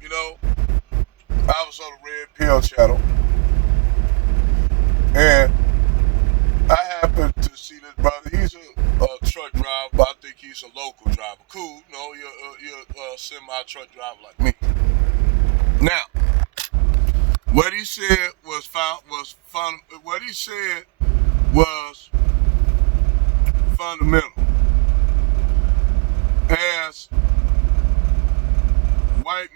You know, I was on the Red Pill channel, and I happened to see this brother. He's a truck driver, but I think he's a local driver. Cool, you're a semi truck driver like me. Now, what he said was fun. What he said was fundamental. As white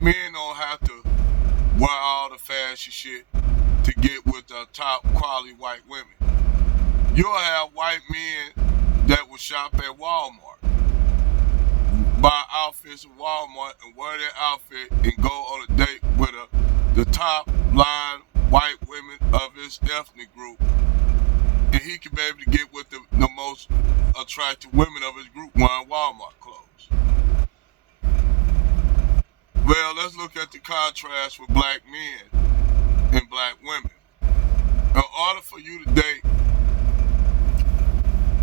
men don't have to wear all the fashion shit to get with the top quality white women. You'll have white men that will shop at Walmart, buy outfits at Walmart and wear their outfit and go on a date with the top line white women of his ethnic group. And he can be able to get with the most attractive women of his group wearing Walmart clothes. Well, let's look at the contrast with black men and black women. In order for you to date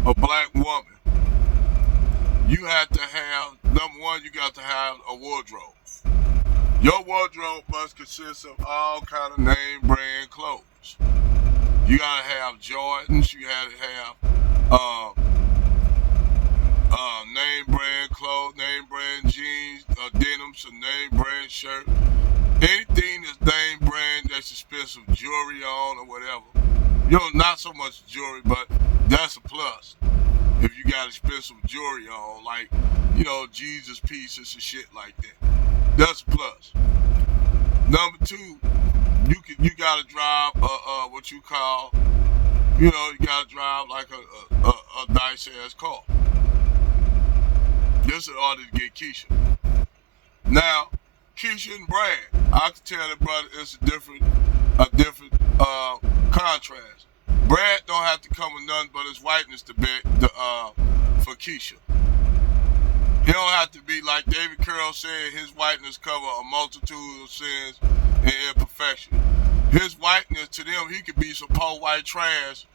a black woman, you have to have, number one, you got to have a wardrobe. Your wardrobe must consist of all kind of name brand clothes. You gotta have Jordans, you gotta have name brand clothes, name brand jeans, denim, some name brand shirt. Anything that's name brand that's expensive, jewelry on or whatever. You know, not so much jewelry, but that's a plus. If you got expensive jewelry on, like, Jesus pieces and shit like that. That's a plus. Number two, you gotta drive what you call, you gotta drive like a nice ass car. This in order to get Keisha. Now, Keisha and Brad, I can tell that brother it's a different contrast. Brad don't have to come with nothing but his whiteness for Keisha. He don't have to be like David Curl said. His whiteness cover a multitude of sins and imperfection. His whiteness to them, he could be some poor white trash,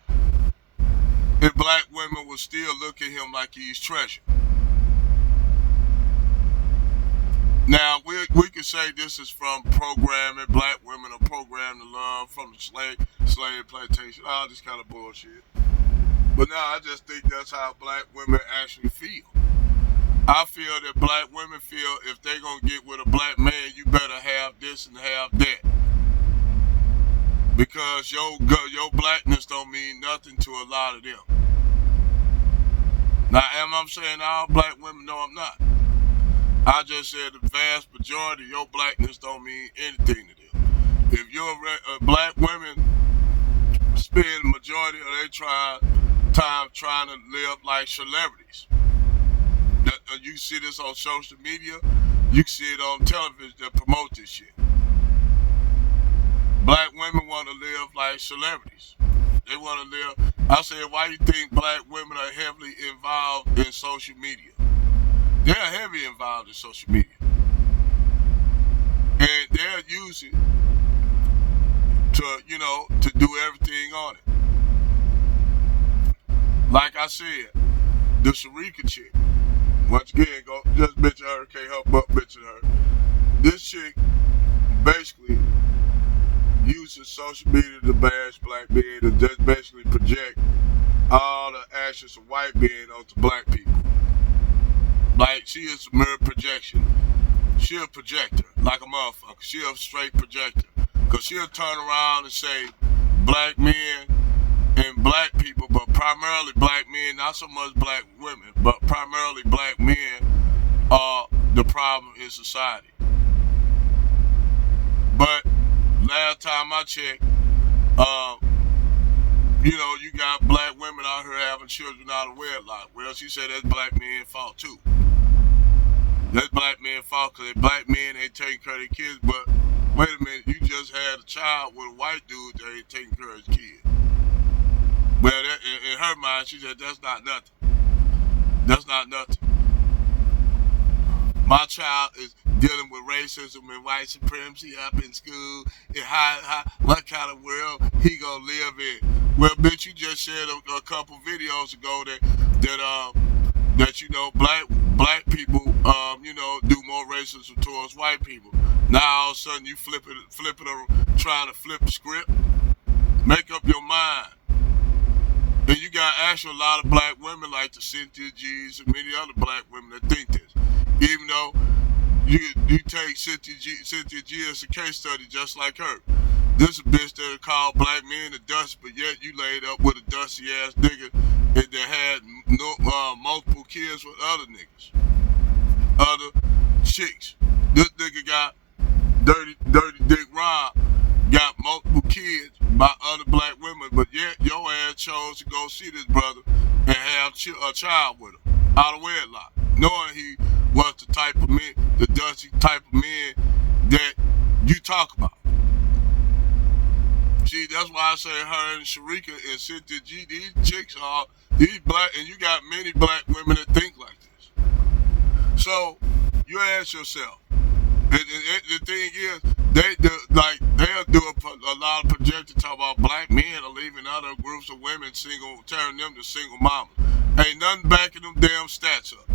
and black women will still look at him like he's treasure. Now, we can say this is from programming. Black women are programmed to love from the slave plantation, all this kind of bullshit. But now I just think that's how black women actually feel. I feel that black women feel if they're going to get with a black man, you better have this and have that. Because your blackness don't mean nothing to a lot of them. Now, am I saying all black women? No, I'm not. I just said the vast majority of your blackness don't mean anything to them. If you're black women spend the majority of their time trying to live like celebrities. You see this on social media, you see it on television that promote this shit. Black women want to live like celebrities. They want to live. I said, why do you think black women are heavily involved in social media? They're heavily involved in social media. And they're using to do everything on it. Like I said, the Shrika chick, once again, go just mention her, can't help but mention her. This chick basically uses social media to bash black men and just basically project all the actions of white men onto black people. Like, she is a mirror projection. She a projector, like a motherfucker. She a straight projector. Because she'll turn around and say black men and black people, but primarily black men, not so much black women, but primarily black men are the problem in society. But last time I checked, you got black women out here having children out of wedlock. Well, she said that's black men's fault too. That's black men's fault because black men ain't taking care of their kids. But wait a minute, you just had a child with a white dude that ain't taking care of his kid. Well, in her mind, she said that's not nothing. That's not nothing. My child is dealing with racism and white supremacy up in school. And what kind of world he gonna live in? Well, bitch, you just said a couple videos ago that black people, do more racism towards white people. Now all of a sudden you flip it, trying to flip the script. Make up your mind. And you got actually a lot of black women like the Cynthia G's and many other black women that think this. Even though you take Cynthia G as a case study just like her. This a bitch that called black men a dust, but yet you laid up with a dusty ass nigga that had multiple kids with other niggas, other chicks. This nigga got dirty dick Rob, got multiple kids by other black women, but yet your ass chose to go see this brother and have a child with him out of wedlock, knowing he was the type of men, the dusty type of men that you talk about. See, that's why I say her and Shrika and Cynthia G, these chicks are, these black, and you got many black women that think like this. So, you ask yourself, and the thing is, they'll do a lot of projecting talk about black men are leaving other groups of women single, turning them to single mamas. Ain't nothing backing them damn stats up.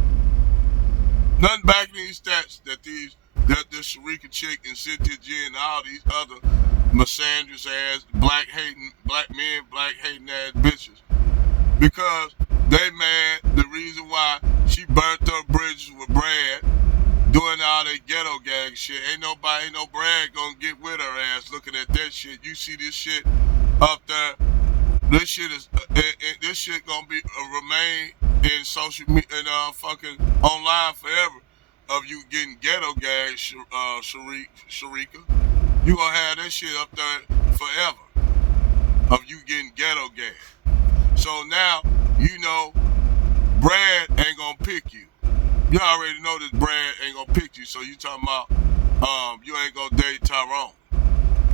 Nothing backing these stats that this Shrika chick and Cynthia G and all these other misandrous ass, black hating ass bitches. Because they mad the reason why she burnt her bridges with Brad, doing all that ghetto gang shit. Ain't no Brad gonna get with her ass looking at that shit. You see this shit up there. This shit is this shit gonna be remain in social media and fucking online forever of you getting ghetto gang, Shrika. You gonna have that shit up there forever of you getting ghetto gang. So now you know Brad ain't gonna pick you. You already know this Brad ain't gonna pick you, so you talking about you ain't gonna date Tyrone.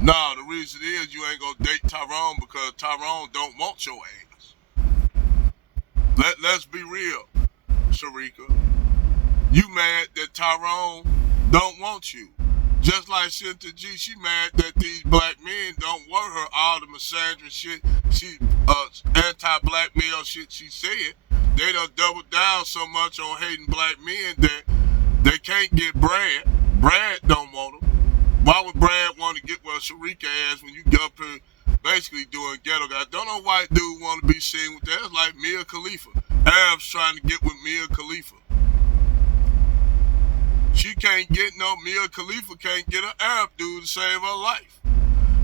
Nah, the reason is you ain't gonna date Tyrone because Tyrone don't want your ass. Let's be real, Shrika. You mad that Tyrone don't want you. Just like Cynthia G, she mad that these black men don't want her, all the misandrous shit, she anti-black male shit she said. They done doubled down so much on hating black men that they can't get Brad. Brad don't want them. Why would Brad want to get with Shrika ass when you get up here basically doing ghetto guys? Don't no white dude want to be seen with that. It's like Mia Khalifa. Arabs trying to get with Mia Khalifa. She can't get Mia Khalifa can't get an Arab dude to save her life.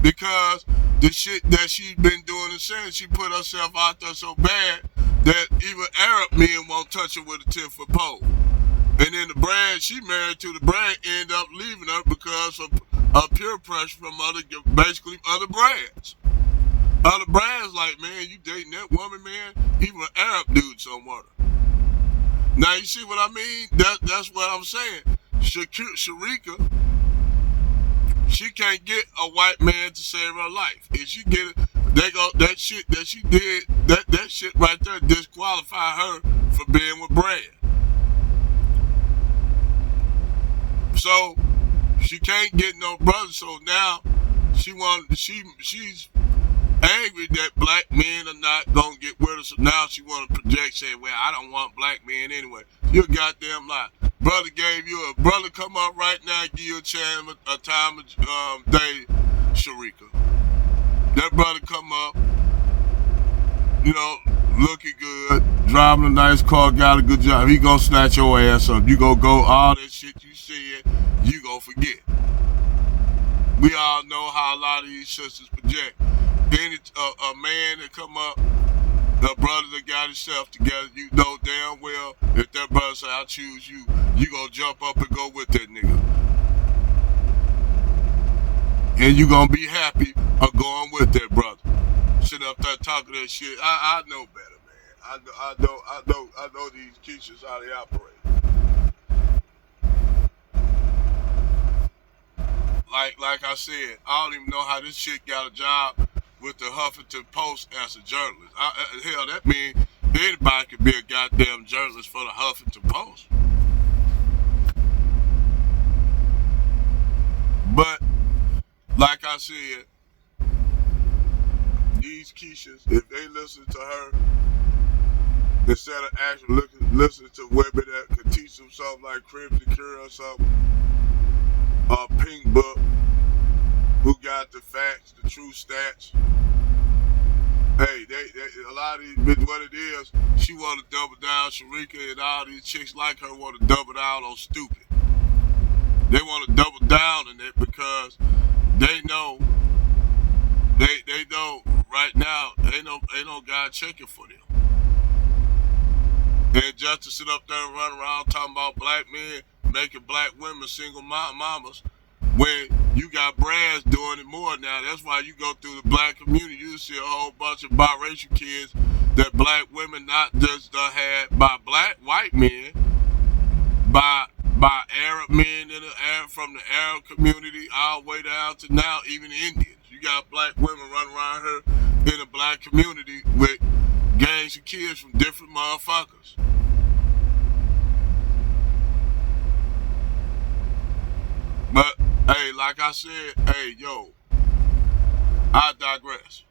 Because the shit that she's been doing and saying, she put herself out there so bad that even Arab men won't touch her with a 10-foot pole. And then the Brad she married to, the Brad end up leaving her because of peer pressure from other Brads. Other Brads like, man, you dating that woman, man? Even an Arab dude somewhere. Now you see what I mean? That's what I'm saying. Shrika, she can't get a white man to save her life. If she get it, that shit that she did, that shit right there disqualify her for being with Brad. So she can't get no brother. So now she's angry that black men are not gonna get with her. So now she want to project, say, well, I don't want black men anyway. You're a goddamn lie. Brother gave you a brother come up right now, give you a time of day, Shrika. That brother come up, looking good, driving a nice car, got a good job. He gonna snatch your ass up. You gonna go all that shit you said, you gonna forget. We all know how a lot of these sisters project. Any a man that come up, the brother that got himself together, you know damn well if that brother say I choose you, you gonna jump up and go with that nigga. And you gonna be happy of going with that brother. Sitting up there talking that shit. I know better, man. I know these Keishas how they operate. Like I said, I don't even know how this chick got a job with the Huffington Post as a journalist. Hell, that means anybody could be a goddamn journalist for the Huffington Post. But, like I said, these Keishas, if they listen to her, instead of actually looking listening to women that can teach them something like Crimson Cure or something. Pink Book, who got the facts, the true stats. Hey, a lot of these bitches, what it is, she want to double down. Shrika and all these chicks like her want to double down on stupid. They want to double down on it because they know right now ain't no guy checking for them. And just to sit up there and run around talking about black men making black women single mamas when you got brands doing it more now. That's why you go through the black community, you see a whole bunch of biracial kids that black women not just had by white men, by Arab men from the Arab community all the way down to now even Indians. You got black women running around here in the black community with gangs of kids from different motherfuckers. But hey, like I said, hey yo, I digress.